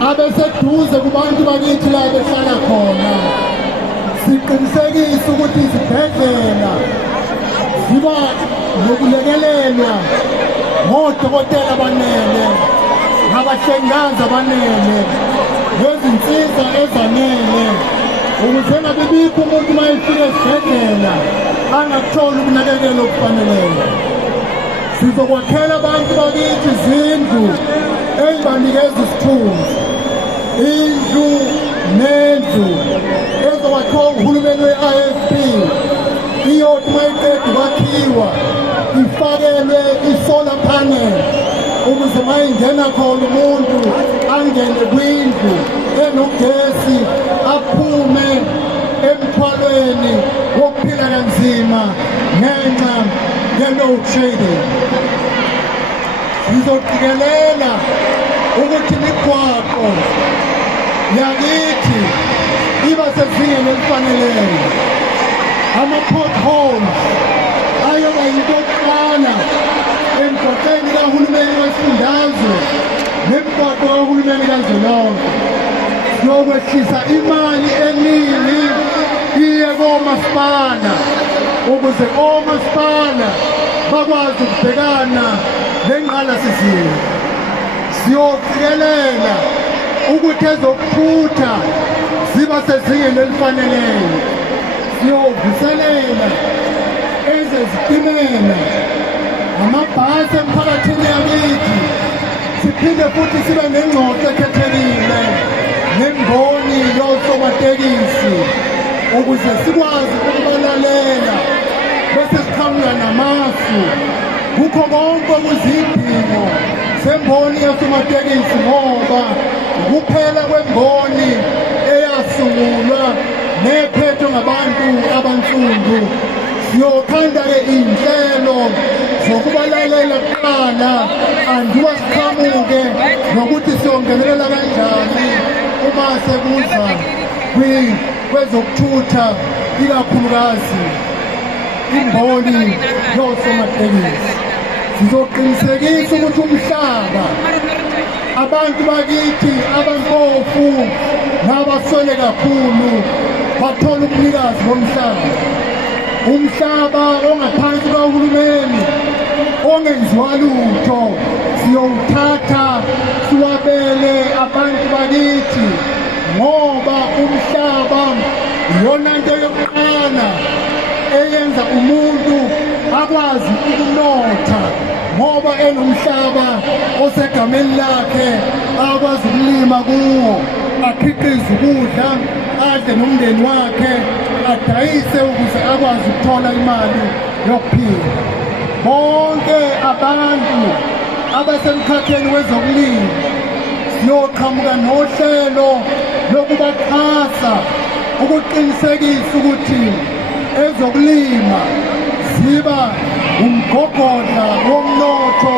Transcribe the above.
abeseduze kubantu bakithi la behlala khona. Siqinisekise ukuthi izibhedlela ziba nokulekelelwa ngodokotela abanele, nabahlengikazi abanele, nezinsiza ezanele, ukuze ngabe bikho umuntu uma efika esibhedlela angakutholi ukunakekelwa okufaneleyo. Sizokwakhela abantu bakithi izindlu ezibanikeza isithunzi, indlu nendlu ezokwakhiwa uhulumeni we-IFP, iyothi uma iqeda ukwakhiwa ifakelwe i-solar panel ukuze uma ingena khona umuntu angene kwindlu enogesi, aphume emthwalweni wokuphila kanzima ngenxa ye-load shedding. Sizoqikelela ukuthi imigwaqo yakithi iba sezingeni elifaneleyo. Ama-potholes ayoba yinto yokuqala emgwaqeni kahulumeni wesifundazwe nemigwaqo kahulumeni kazwelonke. Siyokwehlisa imali eningi iye komasipala ukuze omasipala bakwazi ukubhekana nengqalasizinda. Siyoqikelela ukuthi ezokuthutha ziba sezingeni elifaneleyo. Siyovuselela ezezitimela, amabhasi emphakathini yakithi. Siphinde futhi sibe nengxoxo ekhethekile nemboni yosomatekisi ukuze sikwazi ukubalalela bese siqhamuka namasu kukho konke okuzidingo semboni yosomatekisi, ngoba ukuphela kwemboni eyasungulwa nephethwe ngabantu abansundu. Siyokhanda-ke iy'nhlelo zokubalalela kuqala andiwa siqhamuke nokuthi siyongenelela kanjani uma sekuza kwezokuthutha, ikakhulukazi imboni yosomatekisi. Sizoqinisekisa ukuthi umhlaba, abantu bakithi abampofu nabaswele kakhulu bathola ubunikazi bomhlaba. Umhlaba ongaphansi kahulumeni ongenziwa lutho siyowuthatha siwabele abantu bakithi, ngoba umhlaba iyona nto yokuqala eyenza umuntu akwazi ukunotha, ngoba enomhlaba osegameni lakhe akwazi ukulima kuwo, akhiqize ukudla, adle nomndeni wakhe, adayise ukuze akwazi ukuthola imali yokuphila. Bonke abantu abasemkhakheni wezokulima siyoqhamuka nohlelo lokubaxhasa ukuqinisekisa ukuthi ezokulima ziba umgogodla womnotho